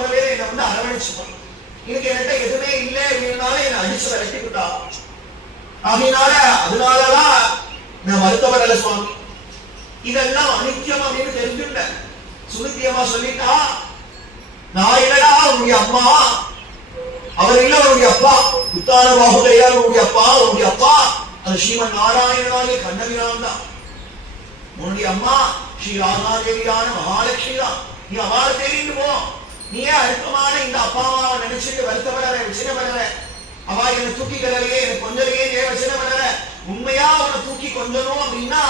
அத்தனை பேரை என்னை வந்து அரவணைச்சுப்பான். இன்னைக்கு என்கிட்ட எதுவுமே இல்லை அப்படின்னாலும் என்னை அடிச்சு விரட்டிக்கிட்டா. அதனாலதான் நான் வருத்தப்படல சுவாமி. இதெல்லாம் அனித்தியம் அப்படின்னு தெரிஞ்சுட்டேன். சுனித்தியமா சொல்லிட்டா, நான் இல்லடா உன்னுடைய அம்மா, அவர் இல்ல உன்னுடைய அப்பா, உத்தான பாகுதையார் உன்னுடைய அப்பா அது ஸ்ரீமன் நாராயணனாகிய கண்ணபிரான் தான். உன்னுடைய அம்மா ஸ்ரீ ராதாதேவியான மகாலட்சுமி தான். நீ அவளை தேடிட்டு போ. நீ ஏன் அழுத்தமான இந்த அப்பா அம்மாவை நினைச்சிட்டு வருத்தப்படற, விசனப்படற? அவ என்னை தூக்கி கிடலையே, எனக்கு கொஞ்சலையே, ஏன் விசனப்படற? உண்மையா அவனை தூக்கி கொஞ்சணும் அப்படின்னா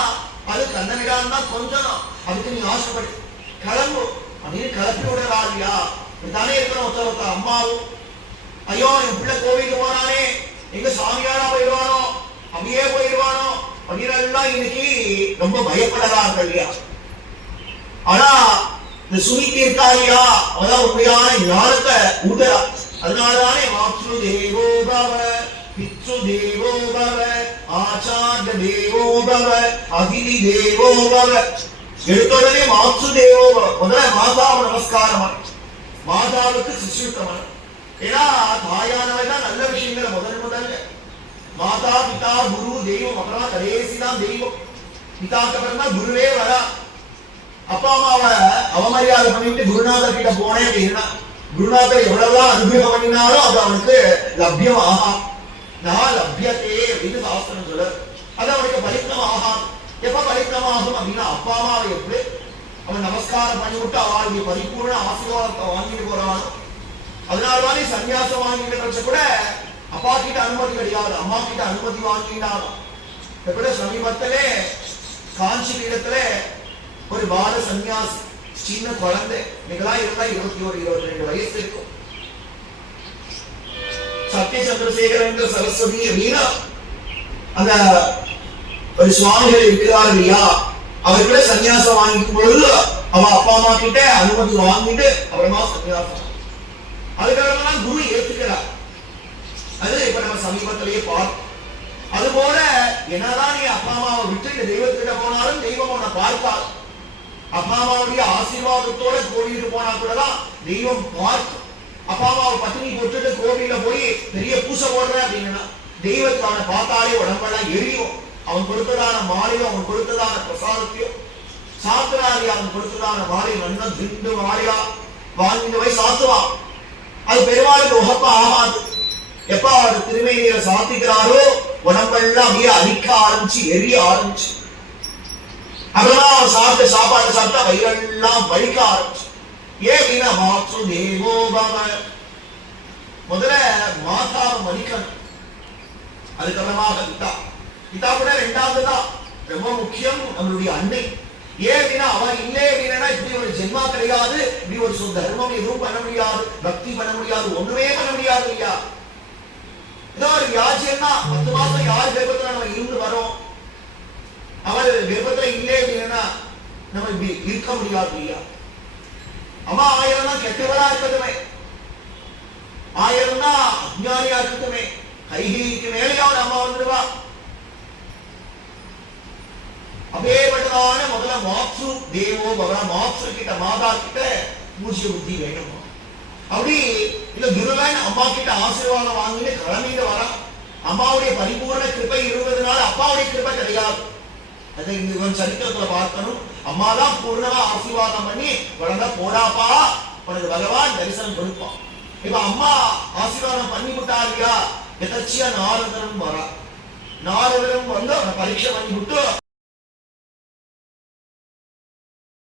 அது கண்ணபிரான் தான் கொஞ்சணும். அதுக்கு நீ ஆசைப்படு, கிளம்பு அப்படின்னு கிளப்பி விடுறா இல்லையா? தானே இருக்கணும். ஒருத்தர் அம்மாவும் ஐயோ என் பிள்ளை கோவிலுக்கு போனானே, எங்க சாமியாரா போயிடுவானோ, அப்படியே போயிடுவானோ அப்படின்னா இன்னைக்கு ரொம்ப பயப்படலாம் இல்லையா? ஆனா இந்த சுனித்தி இருக்கா இல்லையா, அவதான் உண்மையான ஞானத்தை ஊட்டறா. அதனாலதானே மாத்ரு தேவோ பவ, பித்ரு தேவோ பவ, ஆச்சார்ய தேவோ பவ, அதிதி தேவோ பவ. எடுத்தோடனே மாத்ரு தேவோ பவ. முதல்ல மாதாவை நமஸ்காரம், மாதாவுக்கு சிசுத்தமன். ஏன்னா தாயானவன் தான் நல்ல விஷயங்களை முதல்ல மாதா பிதா குரு தெய்வம், அப்புறமா கடைசிதான் தெய்வம். பிதாக்கு அப்புறம் தான் குருவே வரா. அப்பா அம்மாவை அவமரியாதை பண்ணிட்டு குருநாதர் கிட்ட போனேன் அப்படின்னா குருநாதர் எவ்வளவுதான் அனுகிரகம் பண்ணினாலும் அது அவனுக்கு லப்யம் ஆகாம். நான் லப்யத்தே அப்படின்னு சாஸ்திரம் சொல்ல, அது அவனுக்கு பலித்தம் ஆகாம். எப்ப பலித்தம் ஆகும் அப்படின்னா அப்பா அம்மாவை எப்படி அவன் நமஸ்காரம் பண்ணிவிட்டு அவளுடைய பரிபூர்ண ஆசீர்வாதத்தை வாங்கிட்டு போறான். அதனாலதானே சன்னியாசம் வாங்கிட்டு கூட அப்பா கிட்ட அனுமதி கிடையாது, அம்மா கிட்ட அனுமதி வாங்கினாலும். கூட சமீபத்திலே காஞ்சி பீடத்துல ஒரு பால சன்னியாசி, சின்ன குழந்தை, நீங்களாம் இருந்தா 21-22 வயசு இருக்கும். சத்ய சந்திரசேகரன் சரஸ்வதி அப்படின்னா அந்த ஒரு சுவாமிகள் இருக்கிறார் இல்லையா, அவர் கூட சன்னியாசம் வாங்கிக்கும் பொழுது அவ அப்பா அம்மா கிட்ட அனுமதி வாங்கிட்டு அப்புறமா சன்னியாசம். அதுக்காக குரு ஏத்துக்கிறார். அது இப்ப நம்ம சமீபத்திலேயே பார்ப்போம். அது போல என்னதான் நீ அப்பா அம்மாவை விட்டு இந்த தெய்வத்திட்ட போனாலும் தெய்வம் உன்னை பார்த்தால், அப்பா அம்மாவுடைய ஆசீர்வாதத்தோட கோவிலுக்கு போனா கூடதான் தெய்வம் பார்க்கும். அப்பா அம்மாவை பத்தினி போட்டுட்டு கோவில போய் பெரிய பூசை போடுறேன் அப்படின்னா தெய்வத்தை அவனை பார்த்தாலே உடம்பெல்லாம் எரியும். அவன் கொடுத்ததான மாலையும் அவன் கொடுத்ததான பிரசாதத்தையும் சாத்துறாரி அவன் கொடுத்ததான மாலை நல்லா திண்டு மாலையா வாங்கிட்டு போய் சாத்துவான். அது பெருமாளுக்கு உகப்ப ஆகாது. எப்ப அவர் திருமையில சாத்திக்கிறாரோ உடம்பெல்லாம் அப்படியே அரிக்க ஆரம்பிச்சு எரிய ஆரம்பிச்சு, அப்புறமா அவன் சாப்பிட்ட சாப்பாடு சாப்பிட்டா வயிறெல்லாம் வலிக்க ஆரம்பிச்சு. ஏன் அப்படின்னா மாத்ரு தேவோ பவ. முதல்ல மாதாவை மதிக்கணும், அதுக்கப்புறமா பிதா. பிதா கூட ரெண்டாவது தான், ரொம்ப முக்கியம் நம்மளுடைய அன்னை. ஏன் அப்படின்னா அவன் இல்லை அப்படின்னா இப்படி ஒரு ஜென்மா கிடையாது, இப்படி ஒரு தர்மம் எதுவும் பண்ண முடியாது, பக்தி பண்ண முடியாது, ஒண்ணுமே பண்ண முடியாது இல்லையா? ஏதோ ஒரு வியாஜியம்னா 10 மாசம் யார் கர்ப்பத்துல நம்ம இருந்து வரோம், அவர் கர்ப்பத்துல இல்லை அப்படின்னா நம்ம இப்படி இருக்க முடியாது இல்லையா? அம்மா 1000 தான் கெட்டவரா இருக்கட்டுமே, 1000 தான் அஞ்ஞானியா இருக்கட்டுமே, கைகிக்கு மேலேயாவது அம்மா வந்துடுவா. அப்பேற்பட்டதான முதல்ல மாத்ரு தேவோ பவ, மாத்ரு கிட்ட மாதா கிட்ட பூஜ்ய புத்தி வேணும். அப்படி இல்ல குருவன் அம்மா கிட்ட ஆசீர்வாதம் வாங்கிட்டு கிளம்பிட்டு வர, அம்மாவுடைய பரிபூர்ண கிருபை இருந்ததுனால அப்பாவுடைய கிருபை கிடையாது. அதை இவன் சரித்திரத்துல பார்க்கணும். அம்மா தான் பூர்ணமா ஆசீர்வாதம் பண்ணி குழந்தை போடாப்பா உனக்கு பகவான் தரிசனம் கொடுப்பான். இப்ப அம்மா ஆசீர்வாதம் பண்ணி விட்டாரியா, எதர்ச்சியா நாரதரும் வரா. நாரதரும் வந்து அவனை பரீட்சை பண்ணி விட்டு